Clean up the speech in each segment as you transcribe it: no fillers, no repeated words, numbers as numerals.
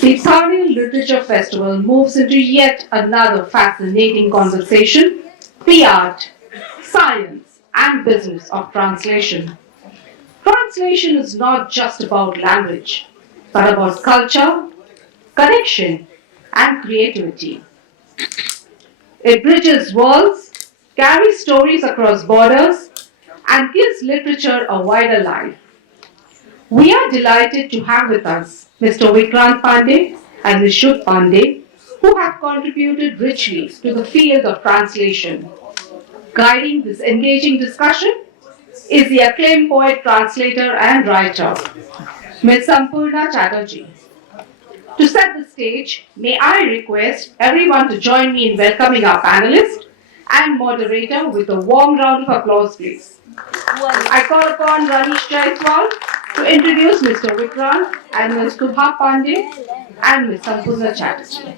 The Thane Literature Festival moves into yet another fascinating conversation: the art, science, and business of translation. Translation is not just about language, but about culture, connection, and creativity. It bridges worlds, carries stories across borders, and gives literature a wider life. We are delighted to have with us Mr. Vikrant Pande and Ms. Shubh Pande, who have contributed richly to the field of translation. Guiding this engaging discussion is the acclaimed poet, translator, and writer, Ms. Sampurna Chattarji. To set the stage, may I request everyone to join me in welcoming our panelist and moderator with a warm round of applause, please. I call upon Ranish Jaiswal to introduce Mr. Vikrant and Ms. Subha Pande and Ms. Sampurna Chattarji.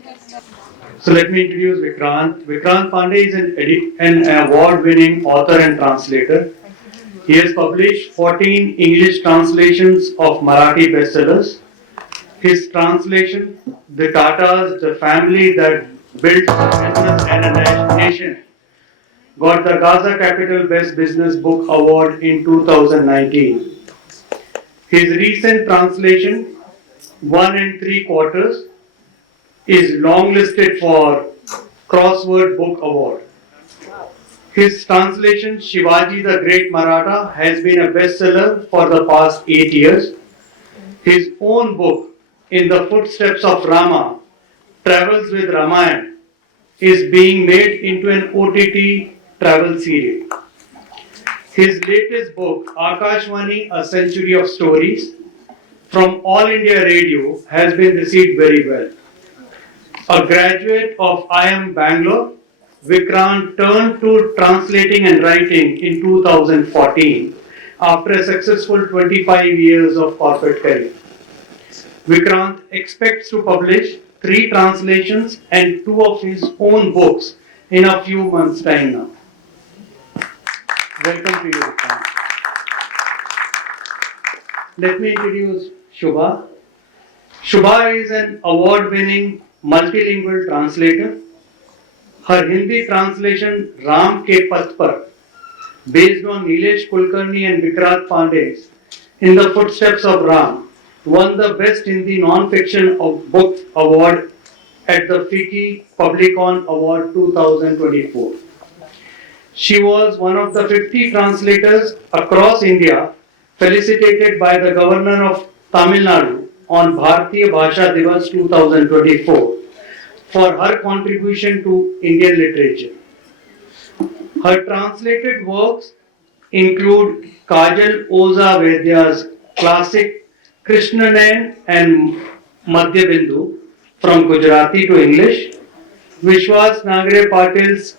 So let me introduce Vikrant. Vikrant Pande is an award-winning author and translator. He has published 14 English translations of Marathi bestsellers. His translation, The Tatas, the family that built a business and a nation, got the Gaza Capital Best Business Book Award in 2019. His recent translation, 1 3/4, is longlisted for Crossword Book Award. His translation, Shivaji the Great Maratha, has been a bestseller for the past 8 years. His own book, In the Footsteps of Rama, Travels with Ramayana, is being made into an OTT travel series. His latest book, Akashvani, A Century of Stories, from All India Radio, has been received very well. A graduate of IIM Bangalore, Vikrant turned to translating and writing in 2014 after a successful 25 years of corporate career. Vikrant expects to publish 3 translations and 2 of his own books in a few months' time now. Welcome to you, Vikrant. Let me introduce Shubha. Shubha is an award-winning multilingual translator. Her Hindi translation Ram Ke Path Par, based on Nilesh Kulkarni and Vikrant Pande's In the Footsteps of Ram, won the Best Hindi Non-Fiction Book Award at the FICCI Publicon Award 2024. She was one of the 50 translators across India felicitated by the Governor of Tamil Nadu on Bharatiya Bhasha Divas 2024 for her contribution to Indian literature. Her translated works include Kajal Oza Vaidya's classic Krishnanayan and Madhyabindu from Gujarati to English, Vishwas Nagre Patil's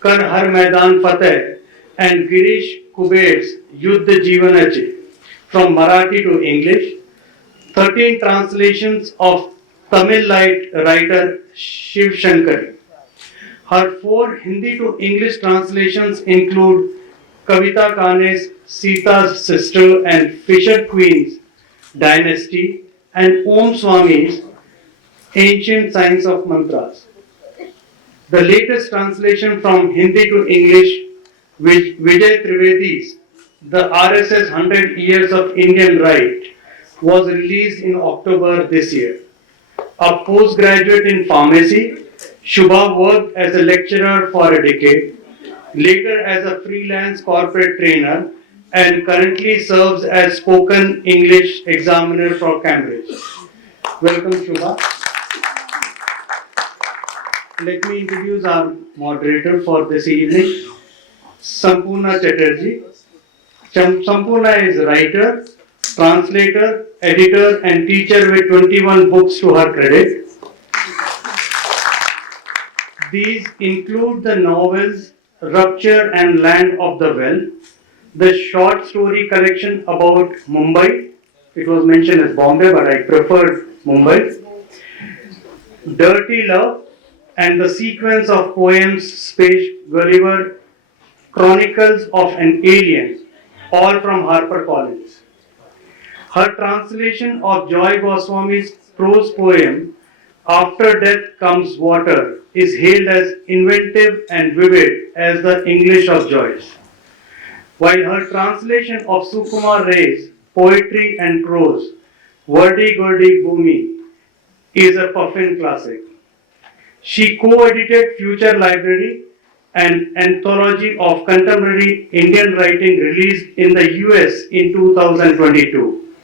Kar Har Maidan Fateh and Girish Kuber's Yuddha Jeevanache from Marathi to English, 13 translations of Tamil writer Shiv Shankari. Her 4 Hindi to English translations include Kavita Kane's Sita's Sister and Fisher Queen's Dynasty and Om Swami's Ancient Science of Mantras. The latest translation from Hindi to English, Vijay Trivedi's The RSS 100 Years of Indian Right, was released in October this year. A postgraduate in pharmacy, Shubha worked as a lecturer for a decade, later as a freelance corporate trainer, and currently serves as spoken English examiner for Cambridge. Welcome, Shubha. Let me introduce our moderator for this evening, Sampurna Chattarji. Sampurna is writer, translator, editor, and teacher with 21 books to her credit. These include the novels Rupture and Land of the Well, the short story collection about Mumbai. It was mentioned as Bombay, but I preferred Mumbai. Dirty Love, and the sequence of poems Space Gulliver, Chronicles of an Alien, all from HarperCollins. Her translation of Joy Goswami's prose poem, After Death Comes Water, is hailed as inventive and vivid as the English of Joyce, while her translation of Sukumar Ray's poetry and prose, Verdi Gurdi Bhumi, is a puffin classic. She co-edited Future Library, an anthology of contemporary Indian writing released in the US in 2022.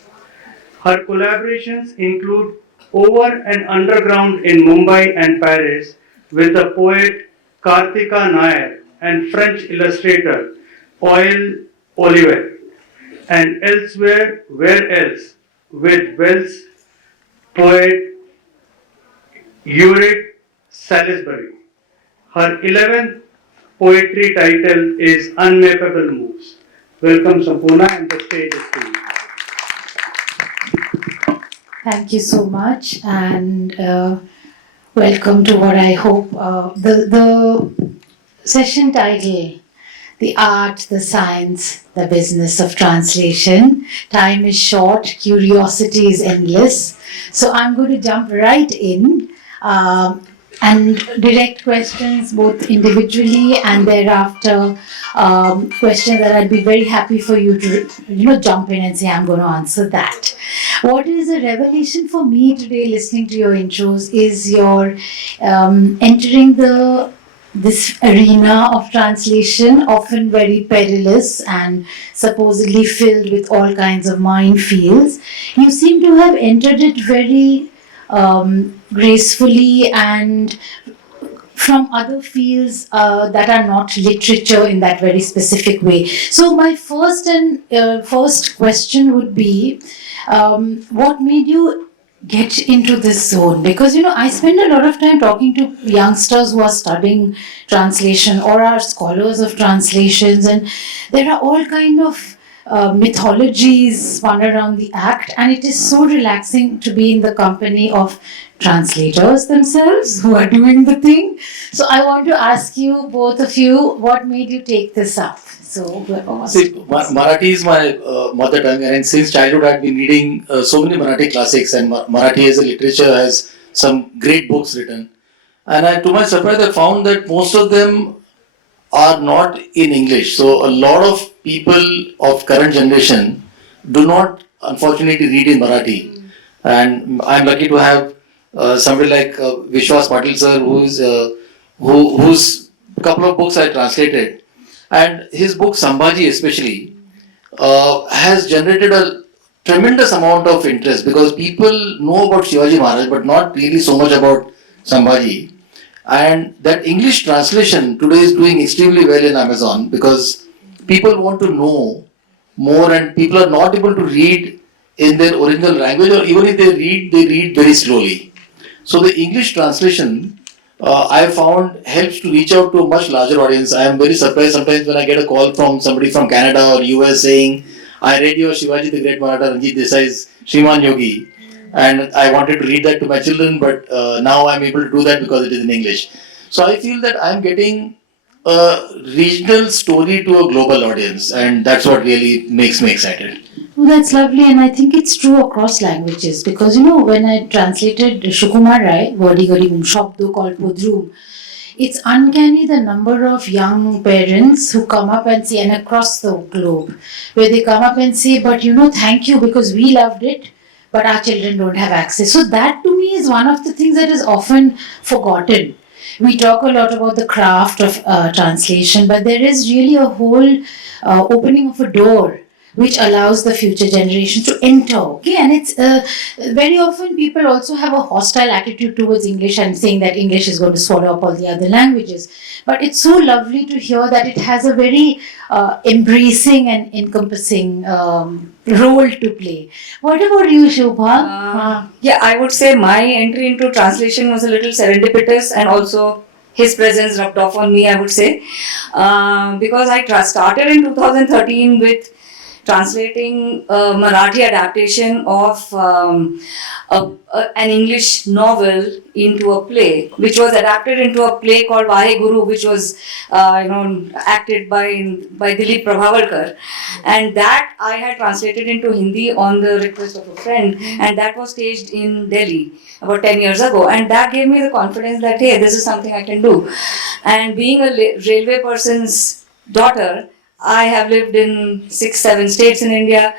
Her collaborations include Over and Underground in Mumbai and Paris with the poet Kartika Nair and French illustrator Oil Oliver, and Elsewhere, Where Else with Welsh poet Uric Salisbury. Her 11th poetry title is Unmappable Moves. Welcome Sampurna, and the stage is to you. Thank you so much, and welcome to what I hope the session title, The Art, the Science, the Business of Translation. Time is short, curiosity is endless. So I'm going to jump right in and direct questions both individually and thereafter questions that I'd be very happy for you to jump in and say I'm going to answer that. What is a revelation for me today listening to your intros is your entering this arena of translation, often very perilous and supposedly filled with all kinds of minefields. You seem to have entered it very gracefully and from other fields that are not literature in that very specific way. So my first question would be, what made you get into this zone? Because I spend a lot of time talking to youngsters who are studying translation or are scholars of translations, and there are all kind of mythologies spun around the act, and it is so relaxing to be in the company of translators themselves who are doing the thing. So I want to ask you, both of you, what made you take this up? So, see, Marathi is my mother tongue, and since childhood I've been reading so many Marathi classics, and Marathi as a literature has some great books written. And to my surprise, I found that most of them are not in English. So a lot of people of current generation do not, unfortunately, read in Marathi. And I'm lucky to have somebody like Vishwas Patil sir, whose couple of books I translated. And his book Sambhaji especially has generated a tremendous amount of interest, because people know about Shivaji Maharaj but not really so much about Sambhaji. And that English translation today is doing extremely well in Amazon, because people want to know more, and people are not able to read in their original language, or even if they read very slowly. So the English translation I found helps to reach out to a much larger audience. I am very surprised sometimes when I get a call from somebody from Canada or US saying, I read your Shivaji the Great Maratha Ranjit Desai's Shriman Yogi, and I wanted to read that to my children, but now I'm able to do that because it is in English. So I feel that I'm getting a regional story to a global audience, and that's what really makes me excited. well, that's lovely, and I think it's true across languages, because when I translated Sukumar Rai, Verdi Gurdi Bhumi, Shabdo Kalpodrum, it's uncanny the number of young parents who come up and say, and across the globe, where they come up and say, but thank you because we loved it, but our children don't have access. So that to me is one of the things that is often forgotten. We talk a lot about the craft of translation, but there is really a whole opening of a door which allows the future generations to enter. Okay, and it's very often people also have a hostile attitude towards English and saying that English is going to swallow up all the other languages. But it's so lovely to hear that it has a very embracing and encompassing role to play. What about you, Shobha? Yeah, I would say my entry into translation was a little serendipitous, and also his presence rubbed off on me, I would say. Because I started in 2013 with translating a Marathi adaptation of an English novel into a play, which was adapted into a play called Vahe Guru, which was acted by Dilip Prabhavalkar, and that I had translated into Hindi on the request of a friend, and that was staged in Delhi about 10 years ago, and that gave me the confidence that hey, this is something I can do. And being a railway person's daughter, I have lived in 6-7 states in India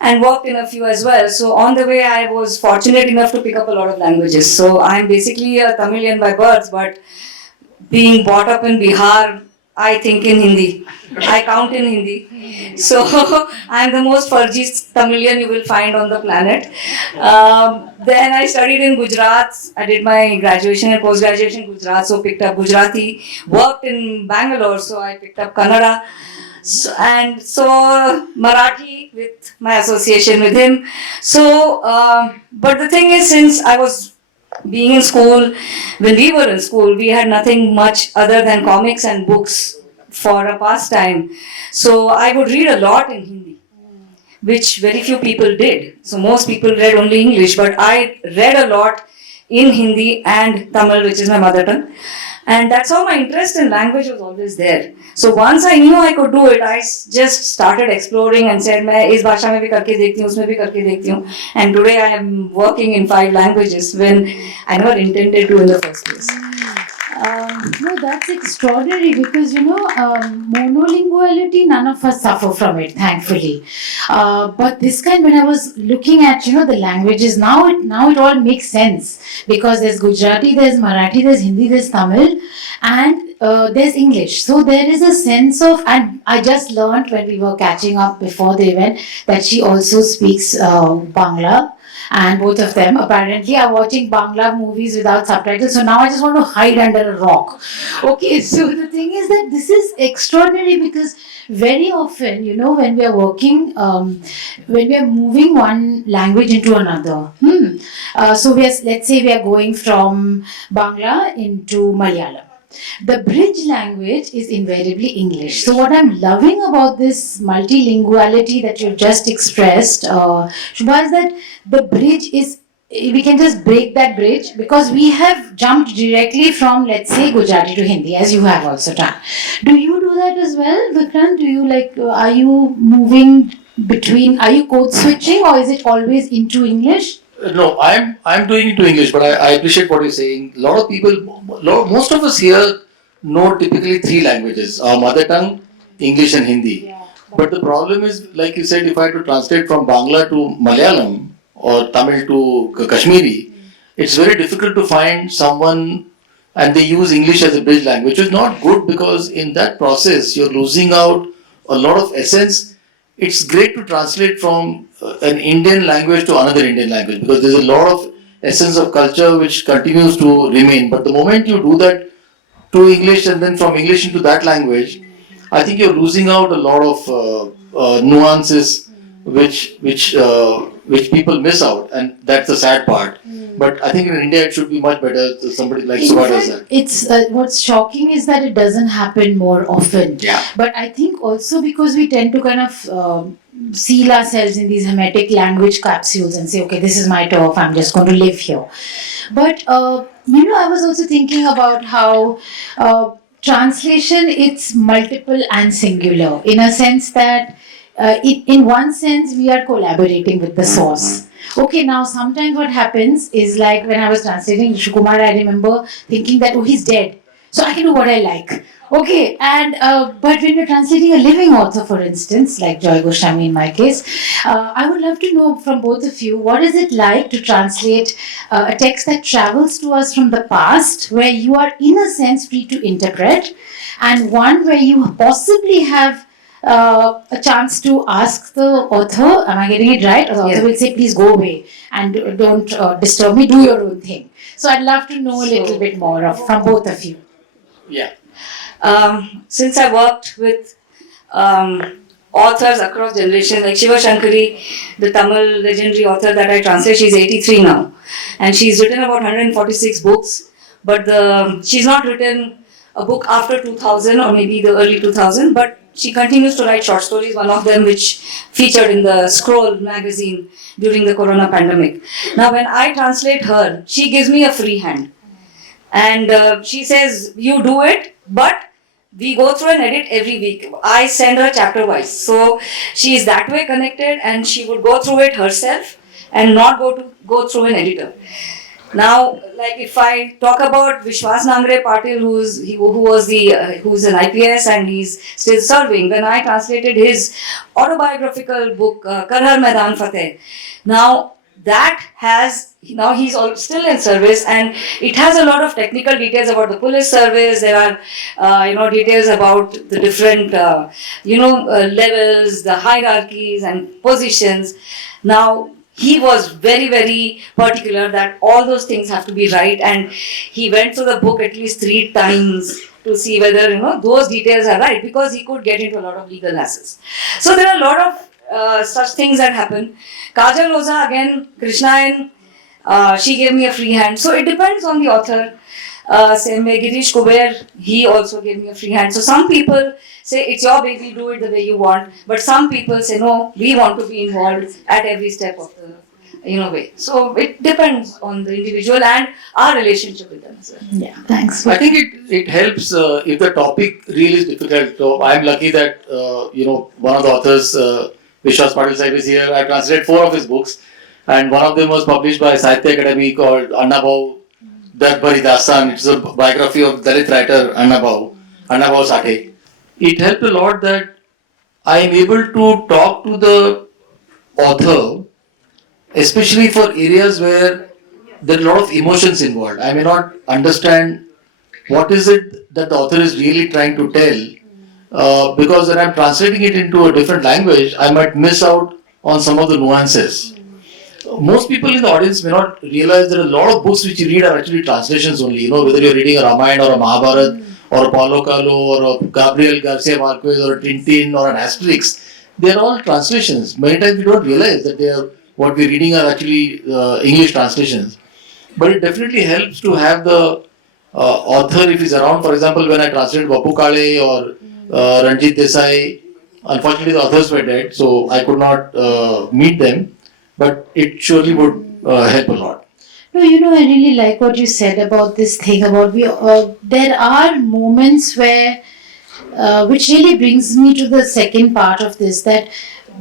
and worked in a few as well. So on the way, I was fortunate enough to pick up a lot of languages. So I'm basically a Tamilian by birth, but being brought up in Bihar, I think in Hindi. I count in Hindi. So I'm the most Farji Tamilian you will find on the planet. Then I studied in Gujarat. I did my graduation and post-graduation in Gujarat, so picked up Gujarati. Worked in Bangalore, so I picked up Kannada. So Marathi with my association with him. So, but the thing is, since I was being in school, when we were in school, we had nothing much other than comics and books for a pastime. So I would read a lot in Hindi, which very few people did. So most people read only English, but I read a lot in Hindi and Tamil, which is my mother tongue. And that's how my interest in language was always there. So once I knew I could do it, I just started exploring and said, मैं इस भाषा में भी करके देखती हूँ, उसमें भी करके देखती हूँ. And today I am working in 5 languages when I never intended to in the first place. No, that's extraordinary because monolinguality, none of us suffer from it, thankfully. But this kind, when I was looking at the languages, now it all makes sense because there's Gujarati, there's Marathi, there's Hindi, there's Tamil, and there's English. So there is a sense of, and I just learned when we were catching up before the event that she also speaks Bangla. And both of them apparently are watching Bangla movies without subtitles. So now I just want to hide under a rock. Okay, so the thing is that this is extraordinary because very often, when we are working, when we are moving one language into another. So let's say we are going from Bangla into Malayalam. The bridge language is invariably English. So what I'm loving about this multilinguality that you've just expressed, Shubha, is that the bridge is, we can just break that bridge because we have jumped directly from, let's say, Gujarati to Hindi, as you have also done. Do you do that as well, Vikrant? Do you are you moving between, are you code switching or is it always into English? No, I'm doing it to English, but I appreciate what you're saying. A lot of people, most of us here know typically 3 languages: our mother tongue, English, and Hindi. But the problem is, like you said, if I had to translate from Bangla to Malayalam or Tamil to Kashmiri, it's very difficult to find someone, and they use English as a bridge language, which is not good because in that process you're losing out a lot of essence. It's great to translate from an Indian language to another Indian language because there's a lot of essence of culture which continues to remain. But the moment you do that to English and then from English into that language, I think you're losing out a lot of nuances which people miss out, and that's the sad part. But I think in India it should be much better. Somebody like Subha does that. It's what's shocking is that it doesn't happen more often. Yeah. But I think also because we tend to kind of seal ourselves in these hermetic language capsules and say, okay, this is my turf, I'm just going to live here. But I was also thinking about how translation, it's multiple and singular in a sense that in one sense we are collaborating with the source. Okay, now sometimes what happens is like when I was translating Shukumar, I remember thinking that, oh, he's dead, so I can do what I like. Okay, and but when you're translating a living author, for instance, like Joy Goswami in my case, I would love to know from both of you, what is it like to translate a text that travels to us from the past, where you are in a sense free to interpret, and one where you possibly have a chance to ask the author, am I getting it right? Or the author will say, please go away and don't disturb me, do your own thing. So I'd love to know a little bit more from both of you. Yeah. Since I worked with authors across generations, like Shiva Shankari, the Tamil legendary author that I translate, she's 83 now. And she's written about 146 books, but she's not written a book after 2000 or maybe the early 2000, but she continues to write short stories, one of them which featured in the Scroll magazine during the corona pandemic. Now, when I translate her, she gives me a free hand. And she says, you do it, but we go through and edit every week. I send her chapter wise. So she is that way connected, and she would go through it herself and not go through an editor. Now, like if I talk about Vishwas Nangre Patil, who's an IPS and he's still serving, when I translated his autobiographical book Karhar Maidan Fateh, now he's still in service, and it has a lot of technical details about the police service. There are details about the different levels, the hierarchies and positions. Now, he was very, very particular that all those things have to be right, and he went through the book at least 3 times to see whether those details are right, because he could get into a lot of legal hassles. So there are a lot of such things that happen. Kajal Oza, again, Krishnayan, she gave me a free hand. So it depends on the author. Same way, Girish Kuber, he also gave me a free hand. So some people say, it's your baby, do it the way you want. But some people say, no, we want to be involved at every step of the way. So it depends on the individual and our relationship with them as well. Yeah, thanks. I think it helps if the topic really is difficult. So I'm lucky that one of the authors, Vishwas Patil Sahib, is here. I translated 4 of his books, and one of them was published by Sahitya Academy called Annabhau Darbari Dasan. It's a biography of Dalit writer Annabhau Sathe. It helped a lot that I am able to talk to the author, especially for areas where there are a lot of emotions involved. I may not understand what is it that the author is really trying to tell, because when I'm translating it into a different language, I might miss out on some of the nuances. Most people in the audience may not realize that a lot of books which you read are actually translations only. Whether you're reading a Ramayana or a Mahabharata or a Paulo Coelho or a Gabriel Garcia Marquez or a Tintin or an Asterix, they're all translations. Many times we don't realize that what we're reading are actually English translations. But it definitely helps to have the author, if he's around. For example, when I translated Bapu Kale or Ranjit Desai, unfortunately the authors were dead, so I could not meet them. But it surely would help a lot. No, I really like what you said about this thing about there are moments where, which really brings me to the second part of this, that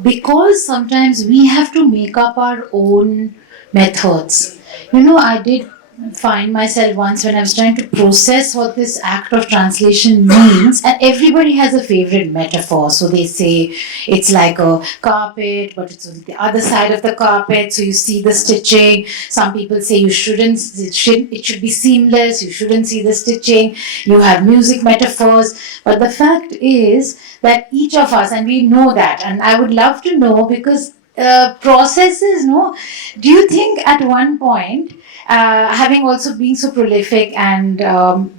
because sometimes we have to make up our own methods. I did find myself once when I was trying to process what this act of translation means, and everybody has a favorite metaphor. So they say it's like a carpet, but it's on the other side of the carpet, so you see the stitching. Some people say it should be seamless, you shouldn't see the stitching. You have music metaphors, but the fact is that each of us, and we know that, and I would love to know, because processes, do you think at one point, having also been so prolific and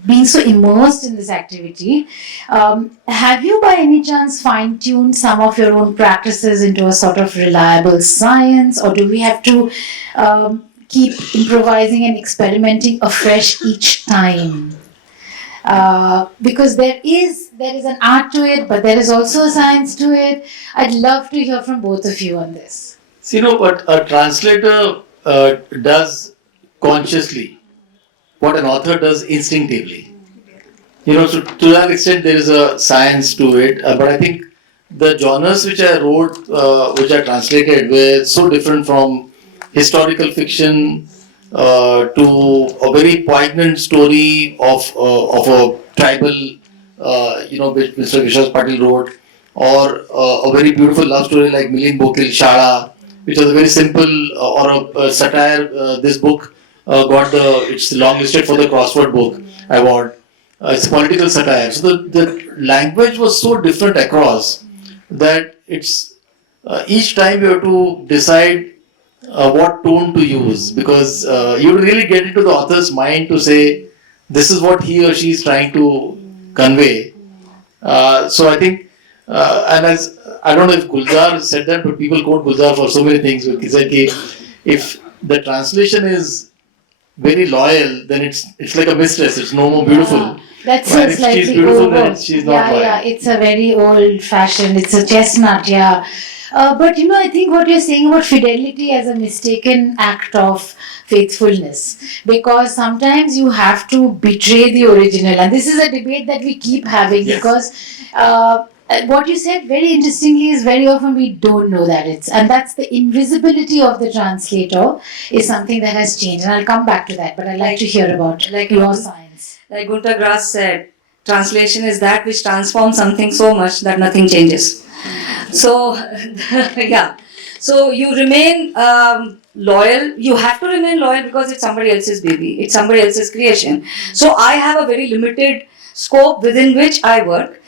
being so immersed in this activity, have you by any chance fine-tuned some of your own practices into a sort of reliable science, or do we have to keep improvising and experimenting afresh each time? Because there is an art to it, but there is also a science to it. I'd love to hear from both of you on this. So, what a translator does consciously, what an author does instinctively. So to that extent there is a science to it, but I think the genres which I wrote, which I translated, were so different, from historical fiction to a very poignant story of a tribal, which Mr. Vishwas Patil wrote, or a very beautiful love story like Milind Bokil Shala, which was a very simple or a satire. This book it's longlisted for the Crossword Book Award. It's political satire. So the language was so different across that it's each time you have to decide what tone to use, because you really get into the author's mind to say this is what he or she is trying to convey. So I think, and as I don't know if Gulzar said that, but people quote Gulzar for so many things. He said if the translation is very loyal, then it's like a mistress. It's no more beautiful. Yeah, that's And a if she's slightly beautiful, then over. she's not Yeah, loyal. yeah, it's a very old fashioned, it's a chestnut, yeah. But I think what you're saying about fidelity as a mistaken act of faithfulness, because sometimes you have to betray the original, and this is a debate that we keep having Yes. because what you said very interestingly is very often we don't know that and that's the invisibility of the translator is something that has changed, and I'll come back to that, but I'd like to hear about your science. Like Gunter Grass said, translation is that which transforms something so much that nothing changes. So, yeah. So you remain loyal. You have to remain loyal because it's somebody else's baby. It's somebody else's creation. So I have a very limited scope within which I work.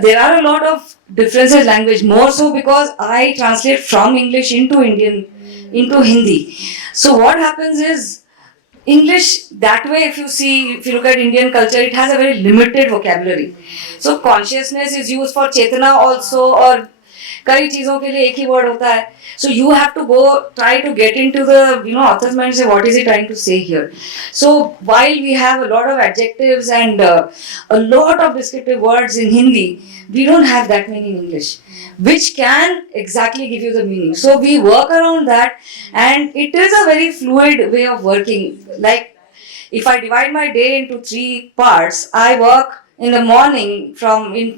There are a lot of differences language, more so because I translate from English into Indian, into Hindi. So what happens is English that way, if you look at Indian culture, it has a very limited vocabulary. So consciousness is used for chetana also, और कई चीजों के लिए एक ही word होता है. So you have to go try to get into the author's mind and say what is he trying to say here. So while we have a lot of adjectives and a lot of descriptive words in Hindi, we don't have that many in English, which can exactly give you the meaning. So we work around that, and it is a very fluid way of working. Like if I divide my day into 3 parts, I work in the morning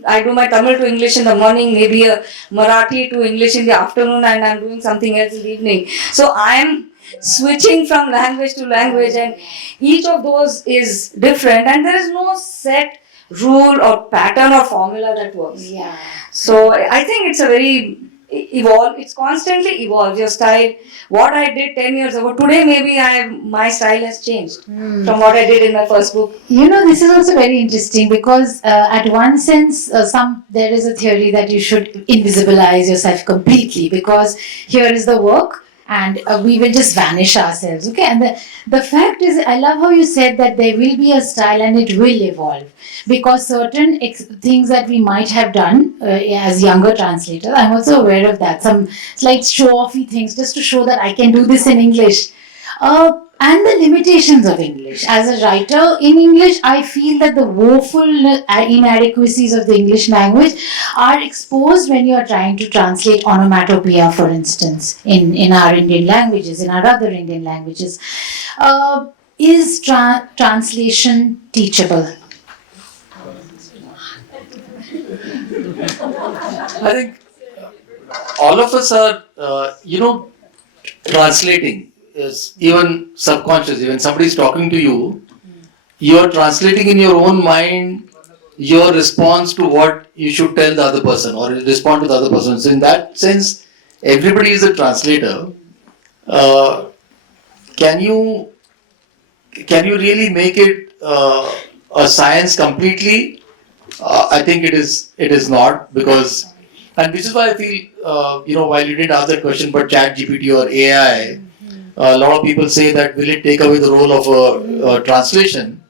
I do my Tamil to English in the morning, maybe a Marathi to English in the afternoon, and I'm doing something else in the evening. So I'm switching from language to language, and each of those is different, and there is no set rule or pattern or formula that works. Yeah. So I think it's a very it's constantly evolves your style. What I did 10 years ago, today maybe my style has changed from what I did in my first book. This is also very interesting because at one sense, there is a theory that you should invisibilize yourself completely because here is the work and we will just vanish ourselves. Okay, and the fact is, I love how you said that there will be a style and it will evolve because certain things that we might have done as younger translators, I'm also aware of that. Some slight show-offy things just to show that I can do this in English. And the limitations of English. As a writer in English, I feel that the woeful inadequacies of the English language are exposed when you are trying to translate onomatopoeia, for instance, in our Indian languages, in our other Indian languages. Is translation teachable? I think all of us are, translating. Is even subconscious. Even somebody is talking to you, you're translating in your own mind your response to what you should tell the other person or respond to the other person. So in that sense, everybody is a translator. Can you really make it a science completely? I think it is not, because, and which is why I feel while you didn't ask that question, but Chat GPT or AI, a lot of people say that will it take away the role of a translation,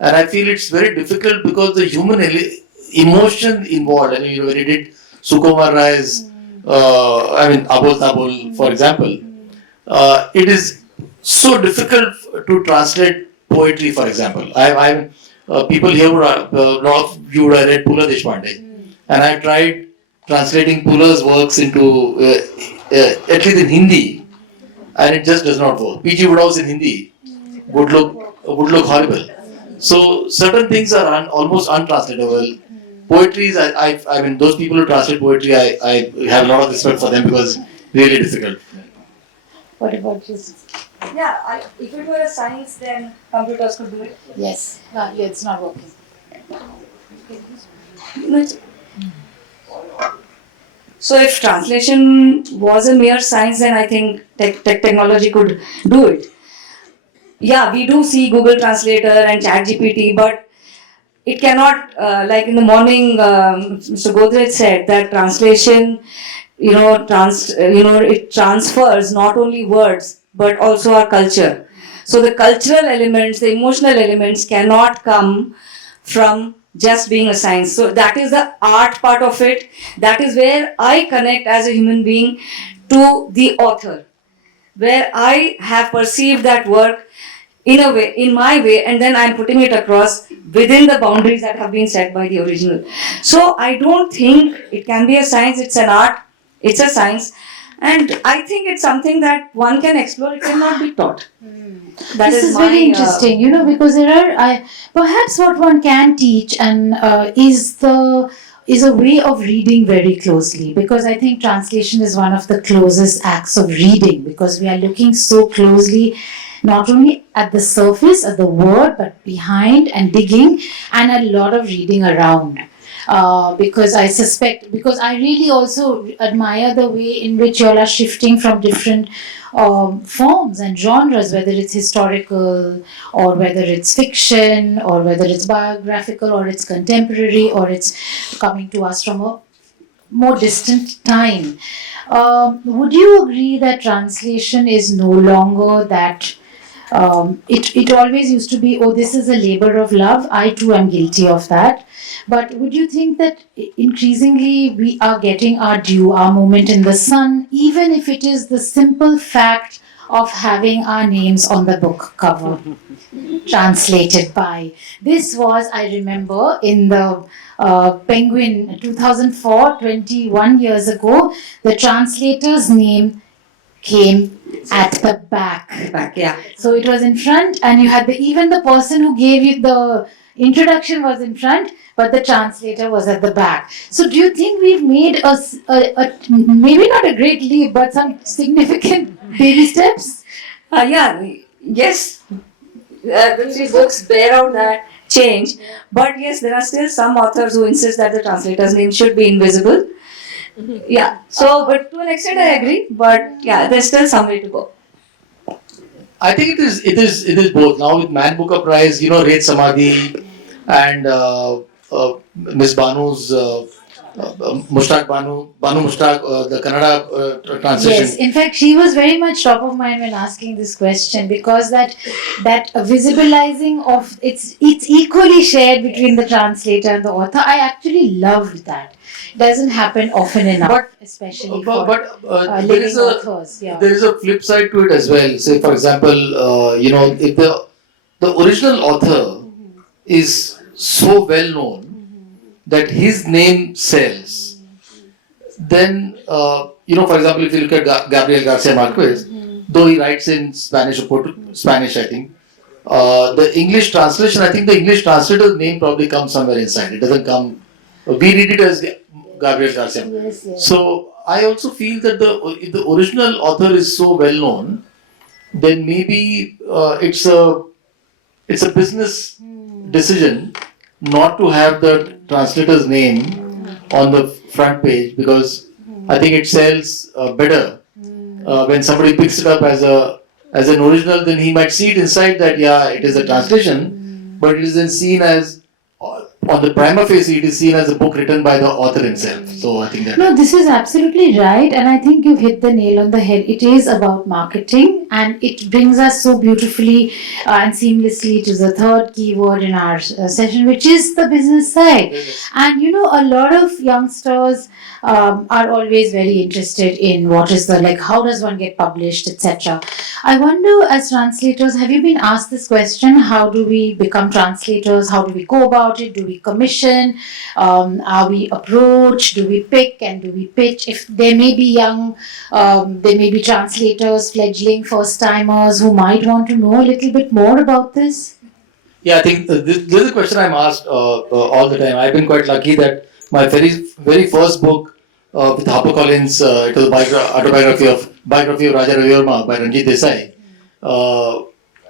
and I feel it's very difficult because the human emotion involved. I mean, when you did Sukumar Rai's, Abol Tabol, for example, it is so difficult to translate poetry, for example. People here a lot of you would have read Pula Deshpande, and I tried translating Pula's works into at least in Hindi, and it just does not work. P.G. Woodhouse in Hindi would look horrible. So certain things are almost untranslatable. Poetry is, I mean, those people who translate poetry, I have a lot of respect for them because really difficult. What about you? Yeah, if it were a science, then computers could do it. Yes, it's not working. So if translation was a mere science, then I think technology could do it. Yeah, we do see Google Translator and ChatGPT, but it cannot, like in the morning, Mr. Godrej said that translation, it transfers not only words, but also our culture. So the cultural elements, the emotional elements cannot come from just being a science. So that is the art part of it. That is where I connect as a human being to the author, where I have perceived that work in a way, in my way, and then I'm putting it across within the boundaries that have been set by the original. So I don't think it can be a science, it's an art, it's a science. And I think it's something that one can explore, it cannot be taught. That This is my, very interesting, because there are perhaps what one can teach and is a way of reading very closely, because I think translation is one of the closest acts of reading, because we are looking so closely not only at the surface of the word but behind and digging, and a lot of reading around. Because I really also admire the way in which you all are shifting from different forms and genres, whether it's historical or whether it's fiction or whether it's biographical or it's contemporary or it's coming to us from a more distant time. Would you agree that translation is no longer that? It always used to be, oh, this is a labor of love. I too am guilty of that. But would you think that increasingly we are getting our due, our moment in the sun, even if it is the simple fact of having our names on the book cover, translated by? This was, I remember, in the Penguin 2004, 21 years ago, the translator's name came at the back. back, yeah. So it was in front, and you had even the person who gave you the introduction was in front, but the translator was at the back. So do you think we've made a maybe not a great leap, but some significant baby steps? Yes. The three books bear out that change. But yes, there are still some authors who insist that the translator's name should be invisible. Yeah. So, but to an extent, I agree. But yeah, there's still some way to go. I think it is both. Now with Man Booker Prize, Red Samadhi and Miss Banu's Mushtaq Banu Mushtaq, the Kannada translation. Yes, in fact, she was very much top of mind when asking this question, because that visibilizing of it's equally shared between the translator and the author. I actually loved that. It doesn't happen often enough, But especially for there living is authors. Yeah. there is a flip side to it as well. Say, for example, if the original author is so well known that his name sells, then for example, if you look at Gabriel Garcia Marquez, though he writes in Spanish or Spanish, I think the English translation, I think the English translator's name probably comes somewhere inside. It doesn't come. We read it as Gabriel Garcia. Yes. So I also feel that if the original author is so well known, then maybe it's a business decision not to have the translator's name on the front page, because I think it sells better when somebody picks it up as an original. Then he might see it inside that it is a translation, but it is then seen as, on the prima facie, it is seen as a book written by the author himself. So I think that. No, this is absolutely right, and I think you've hit the nail on the head. It is about marketing, and it brings us so beautifully and seamlessly to the third keyword in our session, which is the business side. And a lot of youngsters are always very interested in what is how does one get published, etc. I wonder, as translators, have you been asked this question? How do we become translators? How do we go about it? Do we commission? Are we approached? Do we pick and do we pitch? If there may be young, there may be translators, fledgling first timers who might want to know a little bit more about this. Yeah, I think this is a question I'm asked all the time. I've been quite lucky that my very first book with HarperCollins, it was biography of Raja Ravi Verma by Ranjit Desai,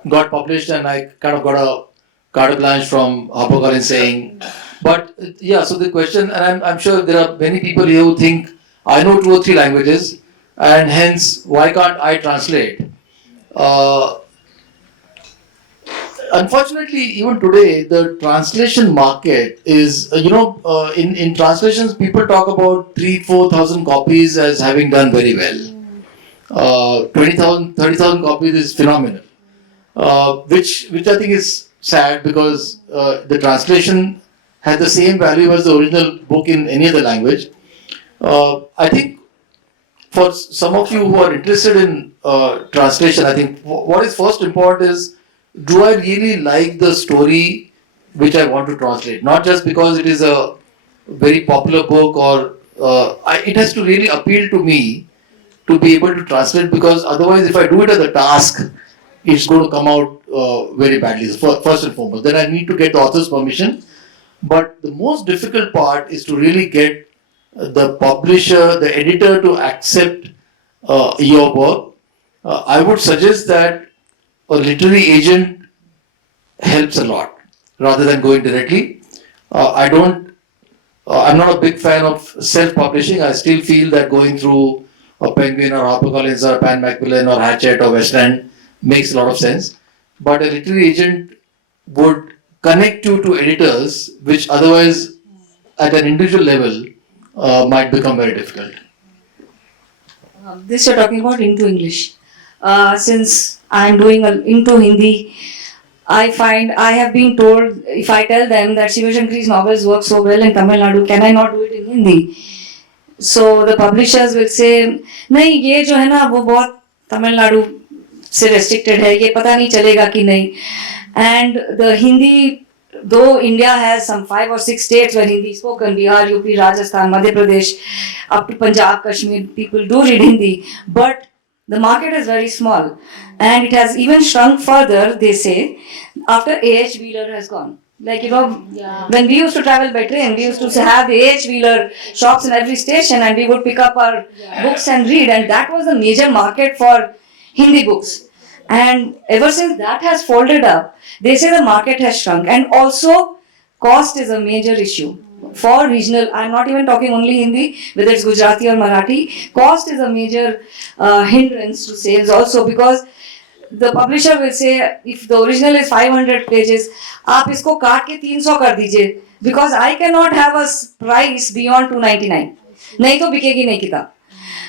got published, and I kind of got a carte blanche from HarperCollins saying. But so the question, and I'm sure there are many people here who think I know 2 or 3 languages, and hence why can't I translate? Unfortunately, even today, the translation market is, in translations, people talk about 3,000-4,000 copies as having done very well. 20,000, 30,000 copies is phenomenal, which I think is sad, because the translation has the same value as the original book in any other language. I think for some of you who are interested in translation, I think what is first important do I really like the story which I want to translate? Not just because it is a very popular book or it has to really appeal to me to be able to translate, because otherwise, if I do it as a task, it's going to come out very badly. First and foremost, then I need to get the author's permission. But the most difficult part is to really get the publisher, the editor to accept your work. I would suggest that a literary agent helps a lot rather than going directly. I don't. I'm not a big fan of self-publishing. I still feel that going through a Penguin or HarperCollins or Pan Macmillan or Hachette or West End makes a lot of sense. But a literary agent would connect you to editors, which otherwise, at an individual level, might become very difficult. This you're talking about into English. Since I'm doing into Hindi, I find I have been told, if I tell them that Shiva Shankari's novels work so well in Tamil Nadu, can I not do it in Hindi? So the publishers will say, नहीं ये जो है ना वो बहुत तमिलनाडु से restricted है, ये पता नहीं चलेगा कि नहीं. And the Hindi, though India has some 5 or 6 states where Hindi is spoken, Bihar, UP, Rajasthan, Madhya Pradesh, up to Punjab, Kashmir, people do read Hindi, but the market is very small, and it has even shrunk further, they say, after A.H. Wheeler has gone. Like, when we used to travel by train, we used to have the A.H. Wheeler shops in every station, and we would pick up our books and read, and that was the major market for Hindi books. And ever since that has folded up, they say the market has shrunk, and also cost is a major issue. For regional, I'm not even talking only Hindi, whether it's Gujarati or Marathi, cost is a major hindrance to sales also, because the publisher will say, if the original is 500 pages, आप इसको काट के 300 कर दीजिए, because I cannot have a price beyond 299. नहीं तो बिकेगी नहीं किताब.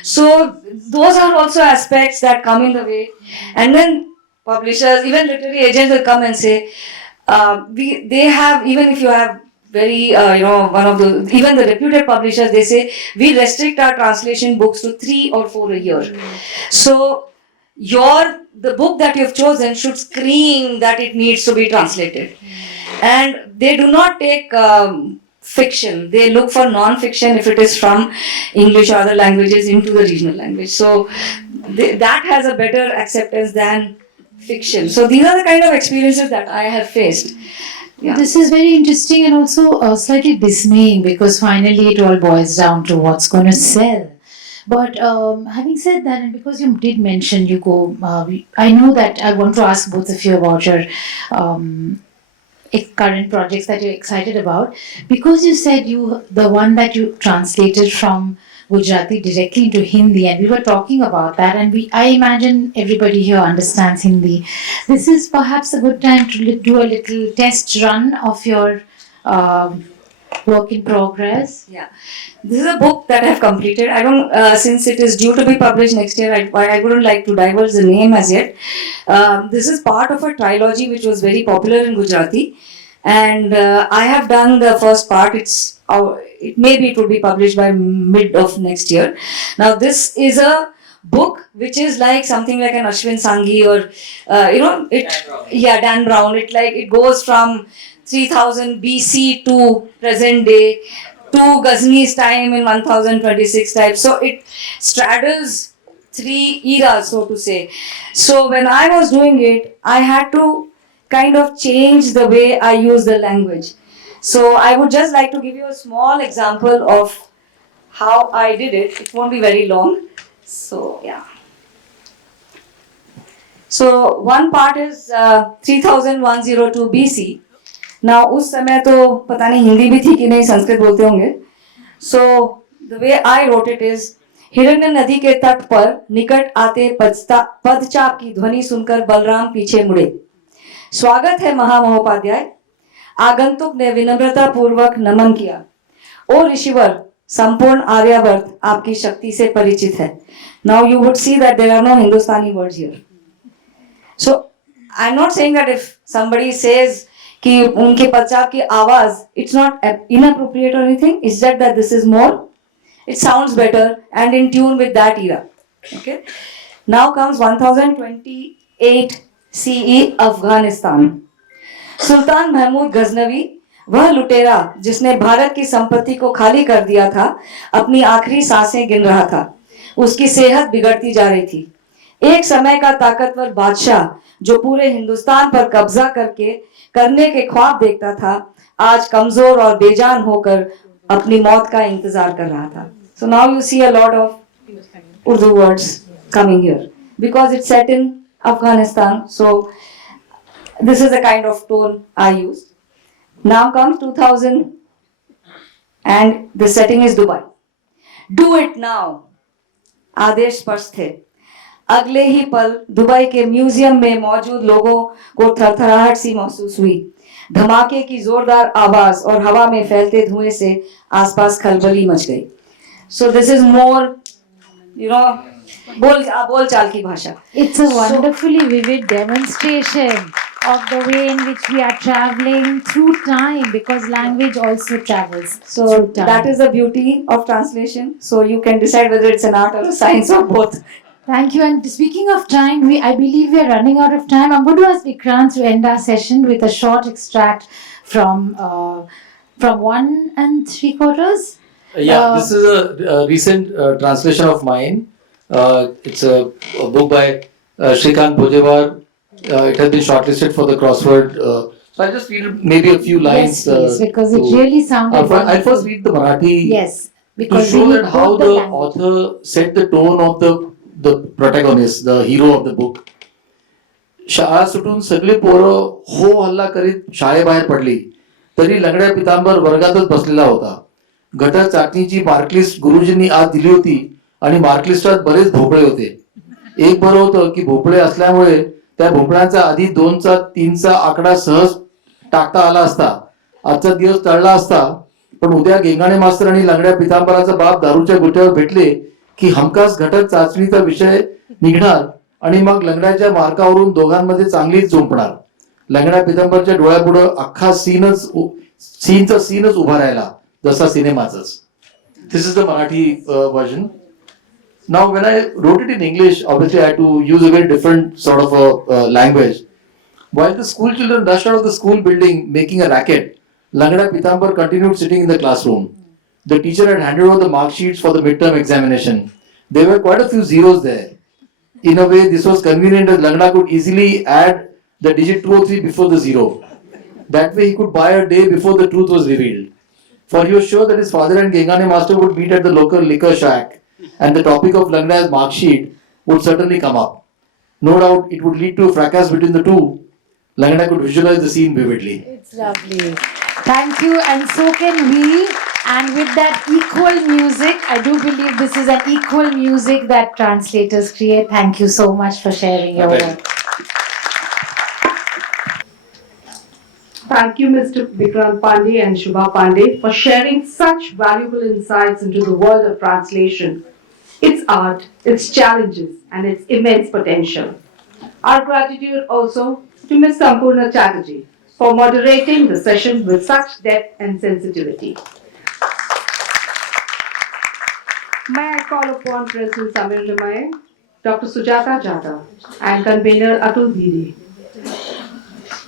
So those are also aspects that come in the way, and then publishers, even literary agents will come and say, they have, even if you have very, one of the, even the reputed publishers, they say, we restrict our translation books to 3 or 4 a year. So the book that you've chosen should scream that it needs to be translated. And they do not take fiction. They look for non-fiction if it is from English or other languages into the regional language. So that has a better acceptance than fiction. So these are the kind of experiences that I have faced. Yeah. This is very interesting and also slightly dismaying, because finally it all boils down to what's going to sell. But having said that, and because you did mention I know that I want to ask both of you about your current projects that you're excited about, because you said the one that you translated from Gujarati directly into Hindi, and we were talking about that, and I imagine everybody here understands Hindi. This is perhaps a good time to do a little test run of your work in progress. Yeah, this is a book that I have completed. I don't, since it is due to be published next year, I wouldn't like to divulge the name as yet. This is part of a trilogy which was very popular in Gujarati, and I have done the first part. Maybe it will be published by mid of next year. Now this is a book which is like something like an Ashwin Sanghi or Dan Brown. It goes from 3000 BC to present day to Ghazni's time in 1026 type. So it straddles 3 eras, so to say. So when I was doing it, I had to kind of change the way I use the language. So I would just like to give you a small example of how I did it. It won't be very long. So yeah. So one part is 3102 BC. Now उस समय तो पता नहीं हिंदी भी थी कि नहीं, संस्कृत बोलते होंगे. So the way I wrote it is, हिरण्य नदी के तट पर निकट आते पदचाप की ध्वनि सुनकर बलराम पीछे मुड़े. स्वागत है महामहोपाध्याय. आगंतुक ने विनम्रता पूर्वक नमन किया. ओ ऋषिवर, संपूर्ण आर्यावर्त आपकी शक्ति से परिचित है. Now you would see that there are no Hindustani words here. So I'm not saying that if somebody says कि उनके पदचाप की आवाज, it's not inappropriate or anything. It's just that this is more, it sounds better and in tune with that era. Okay. Now comes 1028 CE Afghanistan. सुल्तान महमूद गजनवी, वह लुटेरा जिसने भारत की संपत्ति को खाली कर दिया था, अपनी आखिरी सांसें गिन रहा था। उसकी सेहत बिगड़ती जा रही थी। एक समय का ताकतवर बादशाह जो पूरे हिंदुस्तान पर कब्जा करने के ख्वाब देखता था, आज कमजोर और बेजान होकर अपनी मौत का इंतजार कर रहा था। So now you see a lot of Urdu words coming here because it's set in Afghanistan. So this is the kind of tone I used. Now comes 2000 and the setting is Dubai. Do it now. आदेश स्पष्ट थे। अगले ही पल Dubai के museum में मौजूद लोगों को थरथराहट सी महसूस हुई। धमाके की जोरदार आवाज और हवा में फैलते धुएं से आसपास खलबली मच गई। So this is more, you know, बोल चाल की भाषा। It's a wonderfully vivid demonstration of the way in which we are traveling through time, because language also travels So through time. that is the beauty of translation. So you can decide whether it's an art or a science or both. Thank you. And speaking of time, I believe we are running out of time. I'm going to ask Vikrant to end our session with a short extract from 1 3/4. This is a recent translation of mine. It's a book by Shrikant Bhojewar. It has been shortlisted for the crossword. So I'll just read maybe a few lines. Yes, please, because it really sounded I'll wonderful. first read the Marathi Yes, to because show we that need how both the language. author set the tone of the protagonist, the hero of the book. शाळा सुटून सगळी पोरं हो हल्ला करीत शाळेबाहेर पडली तरी लंगड्या पितांबर वर्गातच बसलेला होता. गटर चाचणीची मार्कलिस्ट गुरुजींनी आज दिली होती आणि मार्कलिस्टात बरेच भोपळे होते. एक बरं होतं की भोपळे असल्यामुळे त्या भोपळ्यांचा आधी 2चा 3चा आकडा सहज टाकता आला असता. आजचा दिवस टळला असता. पण उद्या गेंगाणे मास्तर आणि लंगड्या पितांबराचा बाप दारूच्या गुट्यावर भेटले की हमखास घटक चाचणीचा विषय निघणार आणि मग लंगड्याच्या मार्कावरून दोघांमध्ये चांगलीच जुंपणार. लंगड्या पितांबरच्या डोळ्यापुढे अख्खा सीनचा सीनच उभा राहिला जसा सिनेमाचाच. This is the Marathi version. Now when I wrote it in English, obviously I had to use a very different sort of a language. While the school children rushed out of the school building making a racket, Langda Pitambar continued sitting in the classroom. The teacher had handed over the mark sheets for the midterm examination. There were quite a few zeros there. In a way, this was convenient as Langda could easily add the digit 203 before the zero. That way he could buy a day before the truth was revealed. For he was sure that his father and Gengane master would meet at the local liquor shack and the topic of Langda's mark sheet would certainly come up. No doubt it would lead to a fracas between the two. Langda could visualize the scene vividly. It's lovely. Thank you, and so can we. And with that equal music, I do believe this is an equal music that translators create. Thank you so much for sharing your work. Thank you, Mr. Vikrant Pande and Subha Pande, for sharing such valuable insights into the world of translation, its art, its challenges, and its immense potential. Our gratitude also to Ms. Sampurna Chattarji for moderating the session with such depth and sensitivity. May I call upon President Samir Limaye, Dr. Sujata Jadhav, and convener Atul Dhiri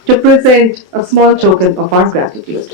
to present a small token of our gratitude.